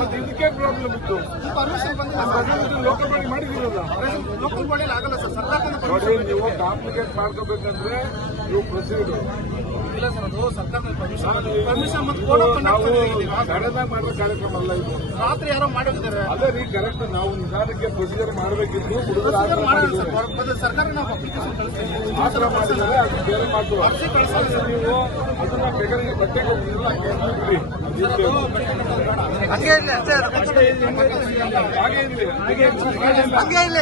ಮತ್ತೆ ಇದಕ್ಕೆ ಪ್ರಾಬ್ಲಮ್ ಇತ್ತು. ಪರ್ಮಿಷನ್ ಬಂದಿಲ್ಲ ಲೋಕಲ್ ಬಾಡಿ ಮಾಡಿದಿರಲ್ಲ ಲೋಕಲ್ ಬಾಡಿಯಲ್ಲಿ ಆಗಲ್ಲ ಸರ್. ಸರ್ಕಾರದಿಂದ ನೋಡಿ ನೀವು ಕಾಂಪ್ಲಿಕೇಟ್ ಮಾಡ್ಕೋಬೇಕಂದ್ರೆ ನೀವು ಪ್ರೊಸೀಡ್ ಇಲ್ಲ ಸರ್ ಅದು ಸರ್ಕಾರದ ಪರ್ಮಿಷನ್ ಪರ್ಮಿಷನ್ ಮತ್ತು ಕೋಡ್ ಆಫ್ ಕಂಡಕ್ಟ್ ಮಾಡೋ ಕಾರ್ಯಕ್ರಮ ಅಲ್ಲ ಇದು. ರಾತ್ರಿ ಯಾರೋ ಮಾಡಿದ್ದಾರೆ ಅದೇ ರೀ ಕರೆಕ್ಟ್ ನಾವು ನಿಧಾನಕ್ಕೆ ಪ್ರೊಸೀಜರ್ ಮಾಡಬೇಕಿತ್ತು ಸರ್ಕಾರ ನಾವು ಅಪ್ಲಿಕೇಶನ್ ಕಳಿಸ್ತೀವಿ. ಆತರ ಮಾಡಿದರೆ ಅದು ಬೇರೆ ಮಾತು. ಅರ್ಜಿ ನೀವು. ಅದನ್ನ ಬಟ್ಟೆಗೆ ಹೋಗಿಲ್ಲ ಬಿಡಿ ಹಂಗೆ ಇಲ್ಲ ಹಾಗೆ ಹಂಗೆ ಇಲ್ಲ.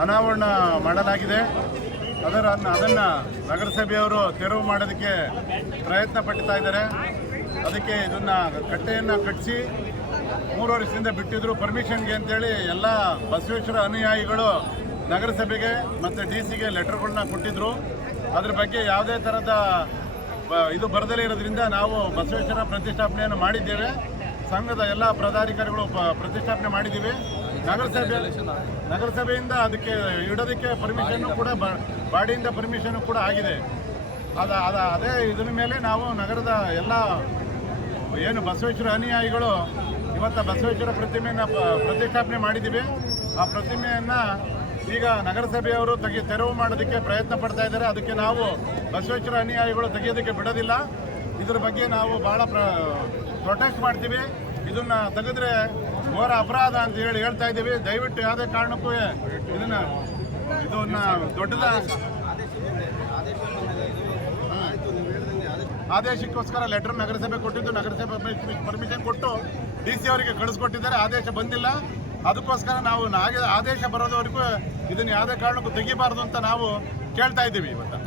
ಅನಾವರಣ ಮಾಡಲಾಗಿದೆ. ಅದರ ಅದನ್ನು ನಗರಸಭೆಯವರು ತೆರವು ಮಾಡೋದಕ್ಕೆ ಪ್ರಯತ್ನ ಪಡ್ತಾ ಇದ್ದಾರೆ. ಅದಕ್ಕೆ ಇದನ್ನು ಕಟ್ಟೆಯನ್ನು ಕಟ್ಟಿಸಿ ಮೂರು ವರ್ಷದಿಂದ ಬಿಟ್ಟಿದ್ರು. ಪರ್ಮಿಷನ್ಗೆ ಅಂತೇಳಿ ಎಲ್ಲ ಬಸವೇಶ್ವರ ಅನುಯಾಯಿಗಳು ನಗರಸಭೆಗೆ ಮತ್ತು ಡಿ ಸಿಗೆ ಲೆಟರ್ಗಳನ್ನ ಕೊಟ್ಟಿದ್ರು. ಅದ್ರ ಬಗ್ಗೆ ಯಾವುದೇ ಥರದ ಇದು ಬರದಲೇ ಇರೋದ್ರಿಂದ ನಾವು ಬಸವೇಶ್ವರ ಪ್ರತಿಷ್ಠಾಪನೆಯನ್ನು ಮಾಡಿದ್ದೇವೆ. ಸಂಘದ ಎಲ್ಲ ಪದಾಧಿಕಾರಿಗಳು ಪ- ಪ್ರತಿಷ್ಠಾಪನೆ ಮಾಡಿದ್ದೀವಿ. ನಗರಸಭೆ ನಗರಸಭೆಯಿಂದ ಅದಕ್ಕೆ ಇಡೋದಕ್ಕೆ ಪರ್ಮಿಷನ್ ಕೂಡ ಬಾಡಿಯಿಂದ ಪರ್ಮಿಷನ್ ಕೂಡ ಆಗಿದೆ. ಅದ ಅದ ಅದೇ ಇದ್ರ ಮೇಲೆ ನಾವು ನಗರದ ಎಲ್ಲ ಏನು ಬಸವೇಶ್ವರ ಅನುಯಾಯಿಗಳು ಇವತ್ತು ಬಸವೇಶ್ವರ ಪ್ರತಿಮೆಯನ್ನು ಪ್ರತಿಷ್ಠಾಪನೆ ಮಾಡಿದ್ದೀವಿ. ಆ ಪ್ರತಿಮೆಯನ್ನು ಈಗ ನಗರಸಭೆಯವರು ತೆಗೆ ತೆರವು ಮಾಡೋದಕ್ಕೆ ಪ್ರಯತ್ನ ಪಡ್ತಾ ಇದ್ದಾರೆ. ಅದಕ್ಕೆ ನಾವು ಬಸವೇಶ್ವರ ಅನುಯಾಯಿಗಳು ತೆಗೆಯೋದಕ್ಕೆ ಬಿಡೋದಿಲ್ಲ. ಇದ್ರ ಬಗ್ಗೆ ನಾವು ಭಾಳ ಪ್ರ ಪ್ರೊಟೆಸ್ಟ್ ಮಾಡ್ತೀವಿ. ಇದನ್ನು ತೆಗೆದ್ರೆ ಘೋರ ಅಪರಾಧ ಅಂತ ಹೇಳಿ ಹೇಳ್ತಾ ಇದ್ದೀವಿ. ದಯವಿಟ್ಟು ಯಾವುದೇ ಕಾರಣಕ್ಕೂ ಇದನ್ನ ಇದನ್ನ ದೊಡ್ಡದ ಆದೇಶಕ್ಕೋಸ್ಕರ ಲೆಟರ್ ನಗರಸಭೆ ಕೊಟ್ಟಿದ್ದು, ನಗರಸಭೆ ಪರ್ಮಿಷನ್ ಕೊಟ್ಟು ಡಿ ಸಿ ಅವರಿಗೆ ಕಳಿಸ್ಕೊಟ್ಟಿದ್ದಾರೆ. ಆದೇಶ ಬಂದಿಲ್ಲ. ಅದಕ್ಕೋಸ್ಕರ ನಾವು ಆದೇಶ ಬರೋದವರೆಗೂ ಇದನ್ನ ಯಾವುದೇ ಕಾರಣಕ್ಕೂ ತೆಗಿಬಾರದು ಅಂತ ನಾವು ಕೇಳ್ತಾ ಇದ್ದೀವಿ ಇವತ್ತು.